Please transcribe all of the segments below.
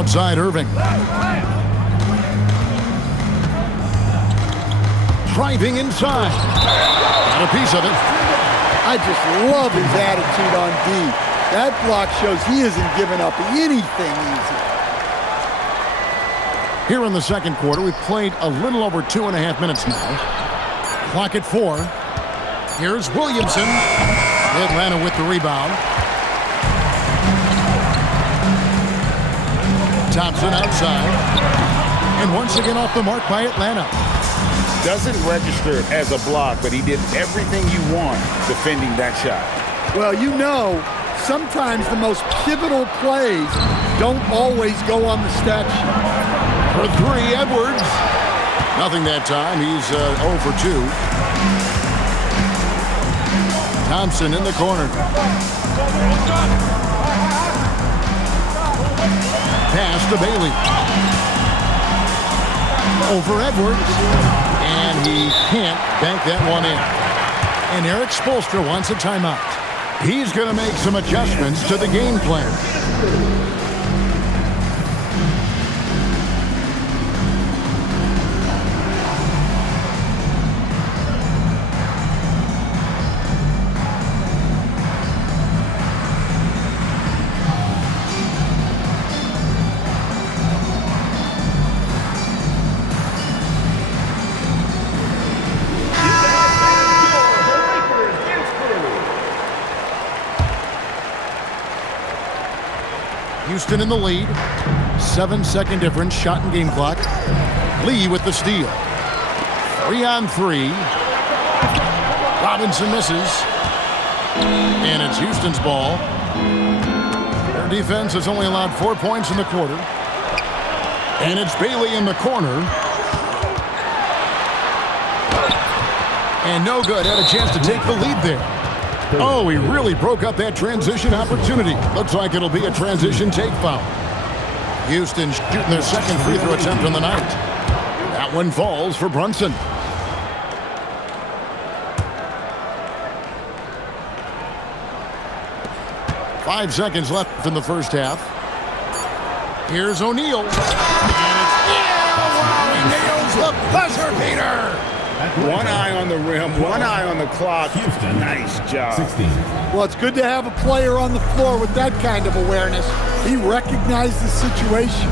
Outside Irving. Driving inside. Got a piece of it. I just love his attitude on D. That block shows he isn't giving up anything easy. Here in the second quarter, we've played a little over 2.5 minutes now. Clock at 4. Here's Williamson. Atlanta with the rebound. Thompson outside. And once again off the mark by Atlanta. Doesn't register as a block, but he did everything you want defending that shot. Well, you know, sometimes the most pivotal plays don't always go on the stat sheet. For 3, Edwards. Nothing that time. He's 0 for 2. Thompson in the corner. Pass to Bailey. Over Edwards. And he can't bank that one in. And Eric Spoelstra wants a timeout. He's going to make some adjustments to the game plan. Houston in the lead. 7-second difference, shot and game clock. Lee with the steal. 3-on-3. Robinson misses. And it's Houston's ball. Their defense has only allowed 4 points in the quarter. And it's Bailey in the corner. And no good. Had a chance to take the lead there. Oh, he really broke up that transition opportunity. Looks like it'll be a transition take foul. Houston shooting their second free throw attempt on the night. That one falls for Brunson. Five seconds left in the first half. Here's O'Neal. He nails the buzzer beater. One eye on the rim, one eye on the clock. Houston. Nice job. 16. Well, it's good to have a player on the floor with that kind of awareness. He recognized the situation.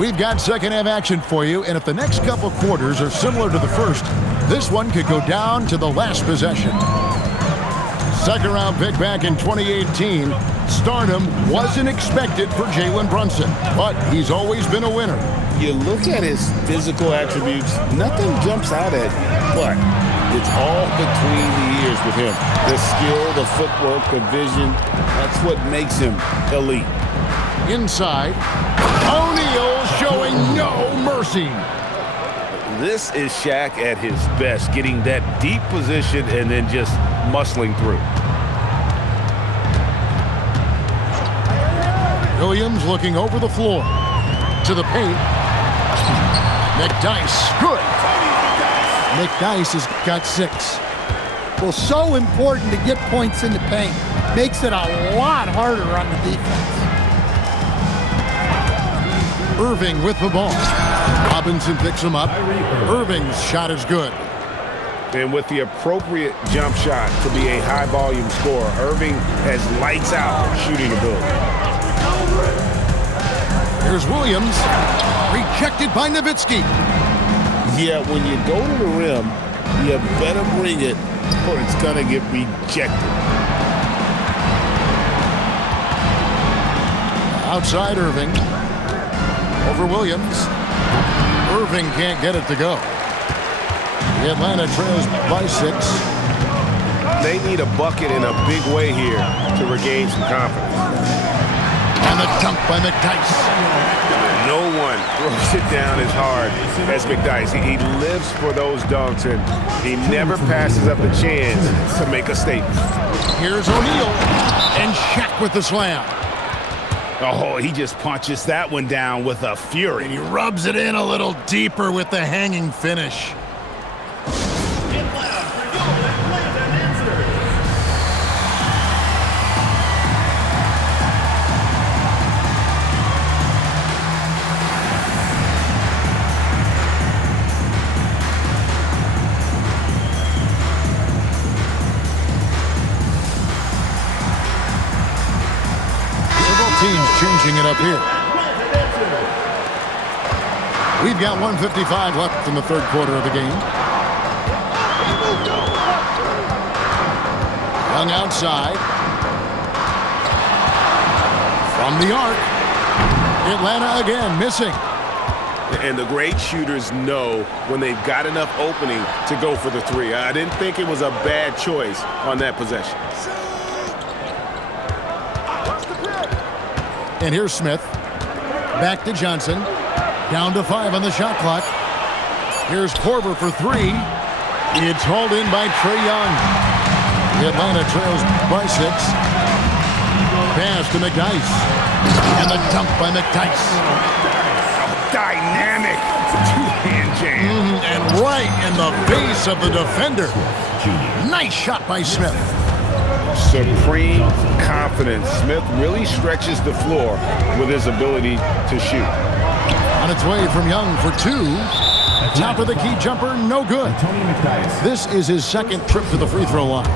We've got second half action for you, and if the next couple quarters are similar to the first, this one could go down to the last possession. Second round pick back in 2018, stardom wasn't expected for Jalen Brunson, but he's always been a winner. You look at his physical attributes, nothing jumps out at you, but it's all between the ears with him. The skill, the footwork, the vision, that's what makes him elite. Inside, O'Neal showing no mercy. This is Shaq at his best, getting that deep position and then just muscling through. Williams looking over the floor to the paint. McDyess, good. McDyess has got 6. Well, so important to get points in the paint. Makes it a lot harder on the defense. Irving with the ball. Robinson picks him up. Irving's shot is good. And with the appropriate jump shot to be a high-volume scorer, Irving has lights-out shooting ability. Here's Williams. Rejected by Nowitzki. Yeah, when you go to the rim, you better bring it or it's going to get rejected. Outside Irving. Over Williams. Irving can't get it to go. The Atlanta trails by 6. They need a bucket in a big way here to regain some confidence. And the dunk by McDyess. No one throws it down as hard as McDyess. He lives for those dunks, and he never passes up a chance to make a statement. Here's O'Neal. And Shaq with the slam. Oh, he just punches that one down with a fury. And he rubs it in a little deeper with the hanging finish. teams changing it up here. We've got 1:55 left in the third quarter of the game. Young outside. From the arc. Atlanta again missing. And the great shooters know when they've got enough opening to go for the three. I didn't think it was a bad choice on that possession. And here's Smith. Back to Johnson. Down to 5 on the shot clock. Here's Korver for 3. It's hauled in by Trae Young. Atlanta trails by 6. Pass to McDyess. And the dunk by McDyess. Dynamic two-hand jam. And right in the face of the defender. Nice shot by Smith. Supreme confidence. Smith really stretches the floor with his ability to shoot. On its way from Young for 2. Top of the key jumper, no good. This is his second trip to the free throw line.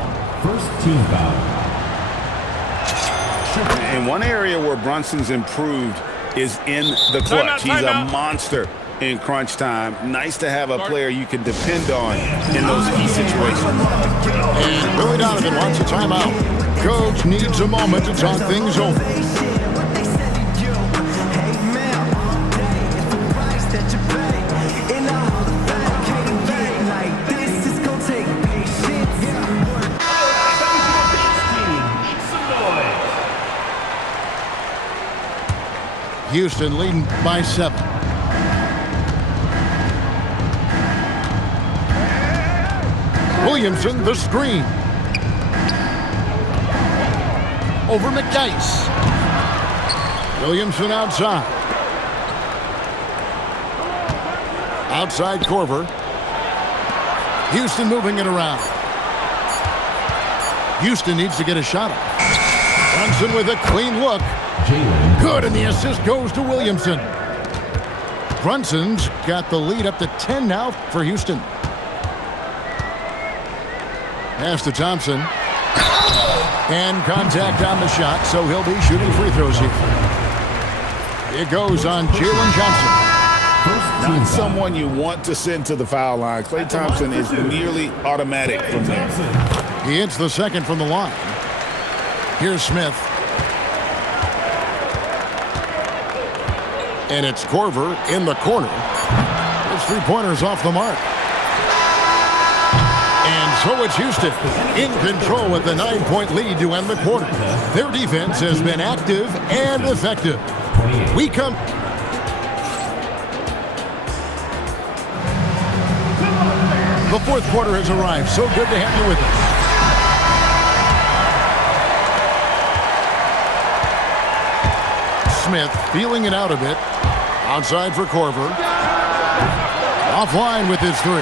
First team foul. In one area where Brunson's improved is in the clutch. He's a monster in crunch time. Nice to have a player you can depend on in those key situations. And Billy Donovan wants a timeout. Coach needs a moment to talk things over. Houston leading by 7. Williamson, the screen. Over McDyess. Williamson outside. Outside Korver. Houston moving it around. Houston needs to get a shot off. Brunson with a clean look. Good, and the assist goes to Williamson. Brunson's got the lead up to 10 now for Houston. Pass to Thompson. And contact on the shot, so he'll be shooting free throws here. It goes on Jalen Johnson. Not someone you want to send to the foul line. Klay Thompson is nearly automatic from there. He hits the second from the line. Here's Smith. And it's Korver in the corner. His three-pointers off the mark. And so it's Houston in control with a 9-point lead to end the quarter. Their defense has been active and effective. We come. The fourth quarter has arrived. So good to have you with us. Smith feeling it out a bit. Outside for Korver. Offline with his 3.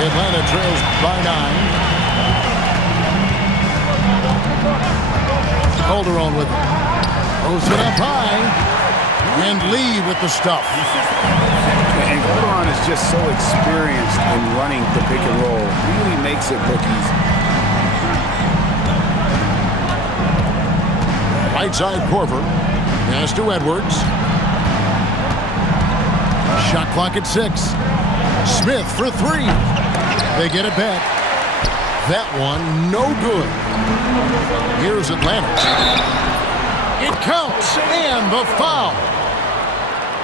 Atlanta trails by 9. Calderon with it. Throws it up high. And Lee with the stuff. And Calderon is just so experienced in running the pick and roll. Really makes it look easy. Right side Korver. Pass to Edwards. Shot clock at 6. Smith for 3. They get it back. That one, no good. Here's Atlanta. It counts, and the foul.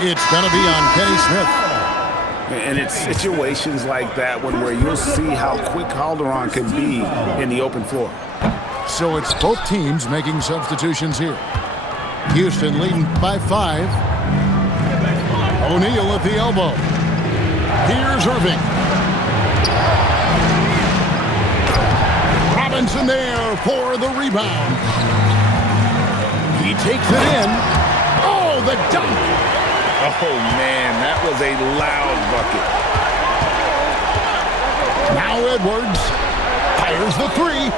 It's going to be on Kenny Smith. And it's situations like that where you'll see how quick Calderon can be in the open floor. So it's both teams making substitutions here. Houston leading by 5. O'Neal at the elbow. Here's Irving. Robinson there for the rebound. He takes it in. Oh, the dunk. Oh, man, that was a loud bucket. Now Edwards fires the 3.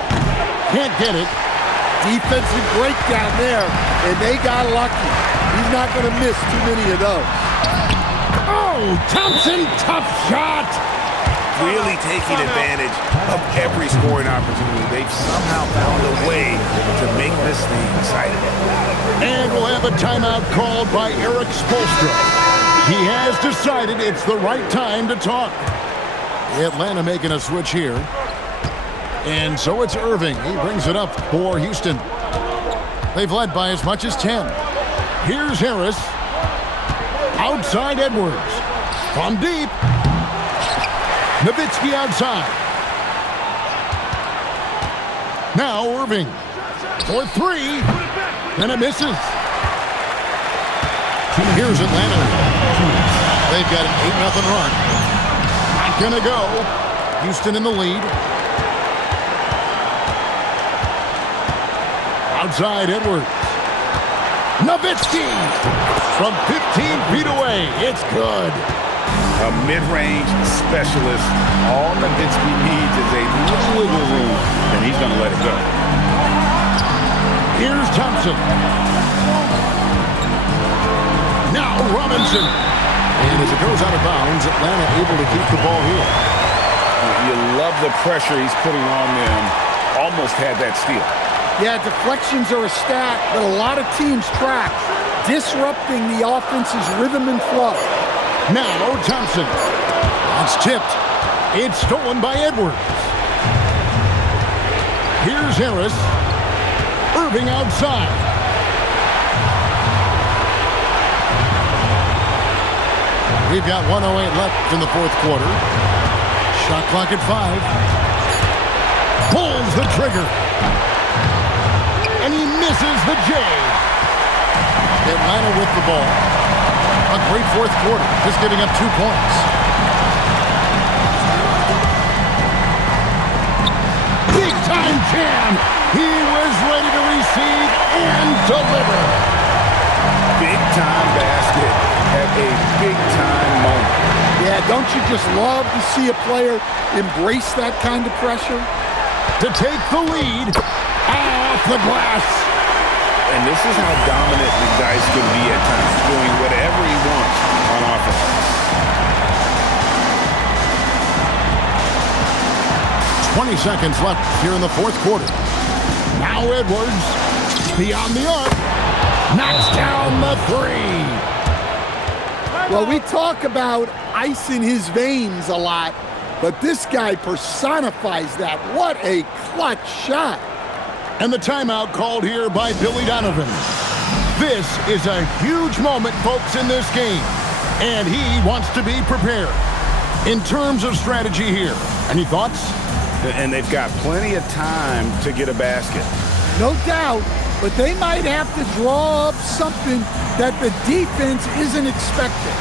Can't get it. Defensive breakdown there, and they got lucky. He's not going to miss too many of those. Oh, Thompson, tough shot. Really taking advantage of every scoring opportunity. They've somehow found a way to make this thing exciting. And we'll have a timeout called by Eric Spoelstra. He has decided it's the right time to talk. Atlanta making a switch here. And so it's Irving. He brings it up for Houston. They've led by as much as 10. Here's Harris. Outside Edwards. From deep. Nowitzki outside. Now Irving. For three. And it misses. Here's Atlanta. They've got an 8-0 run. Not gonna go. Houston in the lead. Outside Edwards. Nowitzki from 15 feet away. It's good. A mid-range specialist. All Nowitzki needs is a little wiggle room, and he's going to let it go. Here's Thompson. Now Robinson. And as it goes out of bounds, Atlanta able to keep the ball here. You love the pressure he's putting on them. Almost had that steal. Yeah, deflections are a stat that a lot of teams track, disrupting the offense's rhythm and flow. Now Thompson. That's tipped. It's stolen by Edwards. Here's Harris. Irving outside. We've got 1:08 left in the fourth quarter. Shot clock at 5. Pulls the trigger. And he misses the J. Atlanta with the ball. A great fourth quarter, just giving up 2 points. Big time jam. He was ready to receive and deliver. Big time basket at a big time moment. Yeah, don't you just love to see a player embrace that kind of pressure? To take the lead off the glass. And this is how dominant the guys can be at times, doing whatever he wants on offense. 20 seconds left here in the fourth quarter. Now Edwards, beyond the arc, knocks down the three. Well, we talk about ice in his veins a lot, but this guy personifies that. What a clutch shot. And the timeout called here by Billy Donovan. This is a huge moment, folks, in this game. And he wants to be prepared. In terms of strategy here, any thoughts? And they've got plenty of time to get a basket. No doubt, but they might have to draw up something that the defense isn't expecting.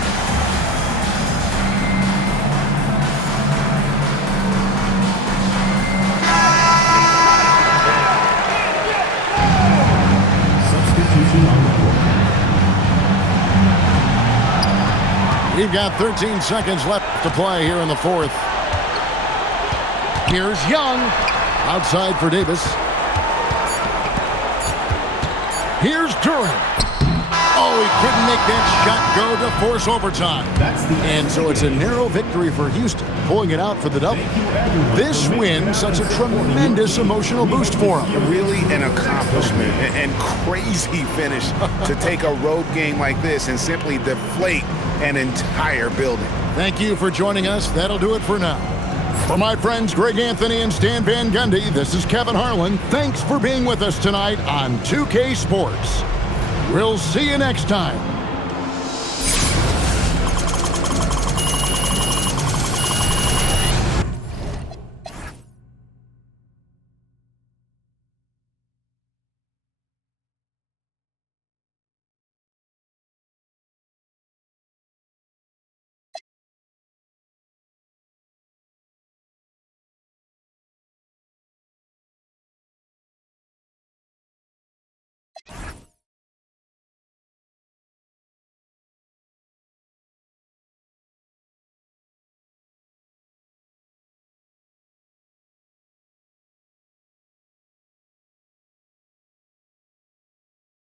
Substitution on the court. We've got 13 seconds left to play here in the fourth. Here's Young. Outside for Davis. Here's Durant. Oh, he couldn't make that shot go to force overtime. And so it's a narrow victory for Houston, pulling it out for the double. This win such a tremendous emotional boost for him. Really an accomplishment and crazy finish to take a road game like this and simply deflate an entire building. Thank you for joining us. That'll do it for now. For my friends Greg Anthony and Stan Van Gundy, this is Kevin Harlan. Thanks for being with us tonight on 2K Sports. We'll see you next time.